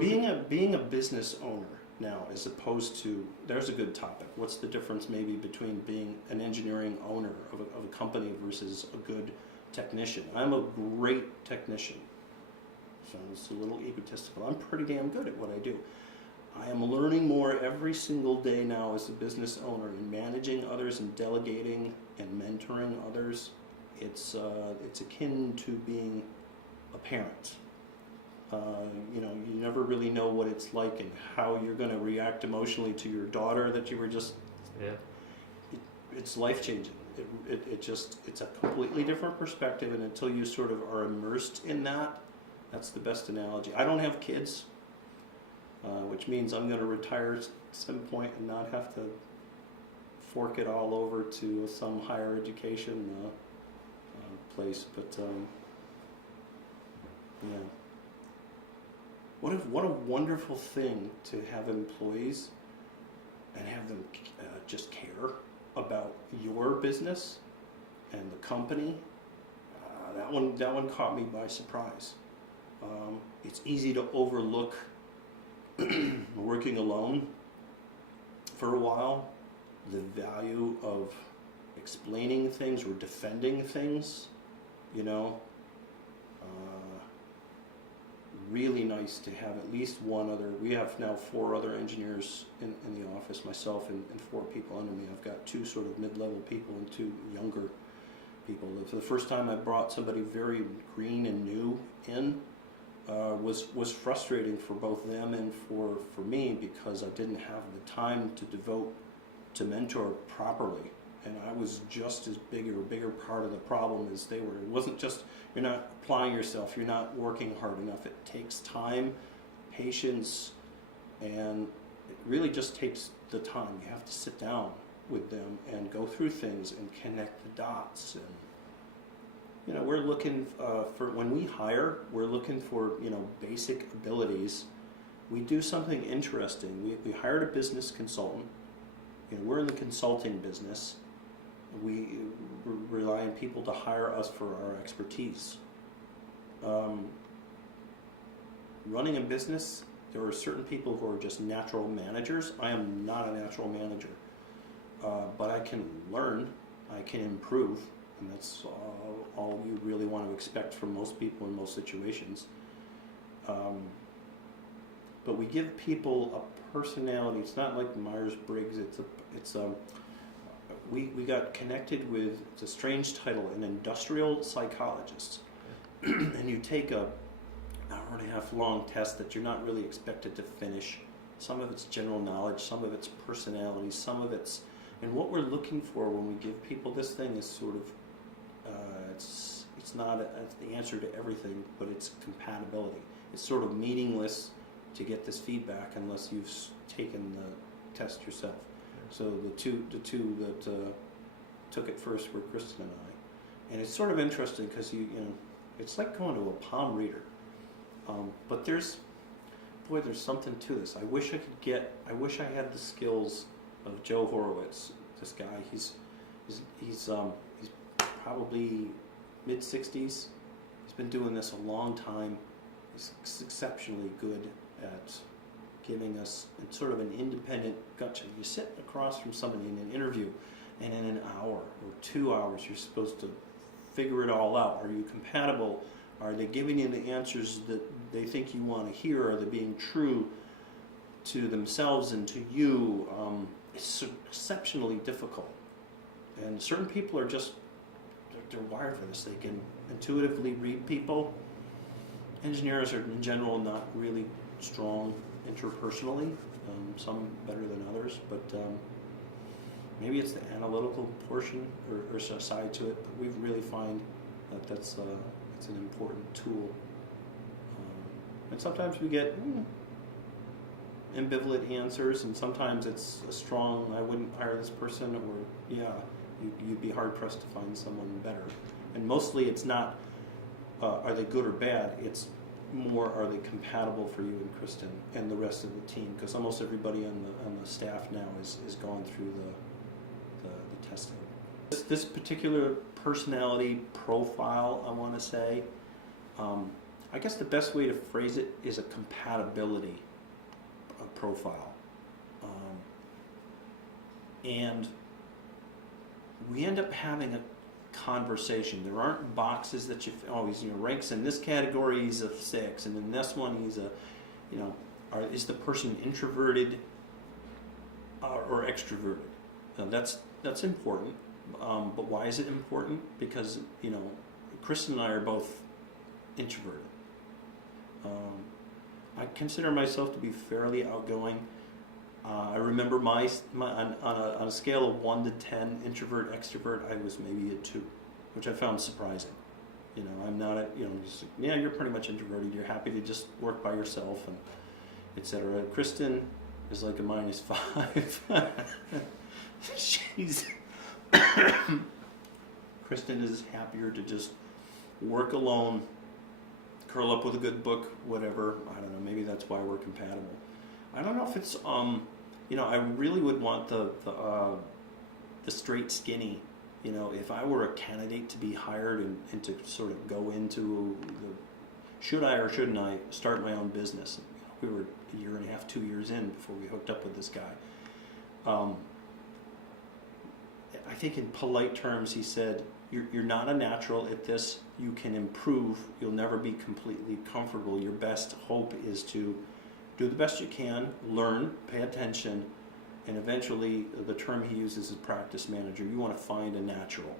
Being a business owner now, as opposed to, there's a good topic. What's the difference maybe between being an engineering owner of a company versus a good technician? I'm a great technician. Sounds a little egotistical. I'm pretty damn good at what I do. I am learning more every single day now as a business owner, and managing others and delegating and mentoring others. It's akin to being a parent. You never really know what it's like and how you're going to react emotionally to your daughter that you were just. Yeah. It's life changing. It's a completely different perspective, and until you sort of are immersed in that, that's the best analogy. I don't have kids, which means I'm going to retire at some point and not have to fork it all over to some higher education place. But yeah. What a wonderful thing to have employees and have them just care about your business and the company. That one caught me by surprise. It's easy to overlook working alone for a while, the value of explaining things or defending things, really nice to have at least one other. We have now 4 other engineers in the office, myself and 4 people under me. I've got 2 sort of mid-level people and 2 younger people. For the first time I brought somebody very green and new in, was frustrating for both them and for me, because I didn't have the time to devote to mentor properly. And I was just as bigger part of the problem as they were. It wasn't just, you're not applying yourself, you're not working hard enough. It takes time, patience, and it really just takes the time. You have to sit down with them and go through things and connect the dots. And we're looking for, when we hire, we're looking for basic abilities. We do something interesting. We hired a business consultant. We're in the consulting business. We rely on people to hire us for our expertise. Running a business, there are certain people who are just natural managers. I am not a natural manager, but I can learn, I can improve, and that's all you really want to expect from most people in most situations. But we give people a personality. It's not like Myers-Briggs. We got connected with, it's a strange title, an industrial psychologist. And you take a hour-and-a-half long test that you're not really expected to finish. Some of it's general knowledge, some of it's personality, some of it's, and what we're looking for when we give people this thing is sort of, it's not the answer to everything, but it's compatibility. It's sort of meaningless to get this feedback unless you've taken the test yourself. So the two that took it first were Kristen and I, and it's sort of interesting because it's like going to a palm reader, but there's something to this. I wish I had the skills of Joe Horowitz. This guy, he's probably mid-60s. He's been doing this a long time. He's exceptionally good at giving us sort of an independent gut check. You sit across from somebody in an interview, and in an hour or 2 hours, you're supposed to figure it all out. Are you compatible? Are they giving you the answers that they think you want to hear? Are they being true to themselves and to you? It's exceptionally difficult. And certain people are just, they're wired for this. They can intuitively read people. Engineers are in general not really strong interpersonally, some better than others, but maybe it's the analytical portion or side to it, but we really find that it's an important tool. And sometimes we get ambivalent answers, and sometimes it's a strong, I wouldn't hire this person, or yeah, you'd be hard pressed to find someone better. And mostly it's not, are they good or bad, it's more, are they compatible for you and Kristen and the rest of the team? Because almost everybody on the staff now is going through the testing. This particular personality profile, I want to say, I guess the best way to phrase it is a compatibility profile. And we end up having a conversation. There aren't boxes that you always, ranks in this category he's a 6, and in this one he's a, is the person introverted or extroverted? Now that's important. But why is it important? Because, Kristen and I are both introverted. I consider myself to be fairly outgoing. I remember on a scale of 1 to 10, introvert, extrovert, I was maybe a 2, which I found surprising. I'm not just, you're pretty much introverted. You're happy to just work by yourself and etc. Kristen is like a -5. Kristen is happier to just work alone, curl up with a good book, whatever. I don't know. Maybe that's why we're compatible. I don't know if it's I really would want the straight skinny. If I were a candidate to be hired and to sort of go into should I or shouldn't I start my own business. We were a year and a half, 2 years in before we hooked up with this guy. I think in polite terms he said, you're not a natural at this. You can improve. You'll never be completely comfortable. Your best hope is to do the best you can, learn, pay attention, and eventually the term he uses is practice manager. You want to find a natural.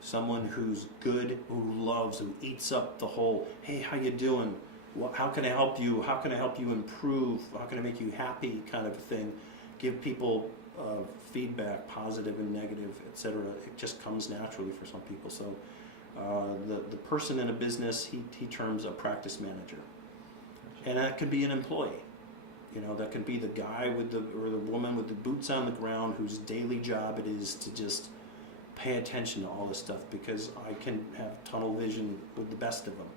Someone who's good, who loves, who eats up the whole, hey, how you doing? How can I help you? How can I help you improve? How can I make you happy kind of thing? Give people feedback, positive and negative, etc. It just comes naturally for some people. So the person in a business, he terms a practice manager. And that could be an employee. That could be the guy or the woman with the boots on the ground whose daily job it is to just pay attention to all this stuff, because I can have tunnel vision with the best of them.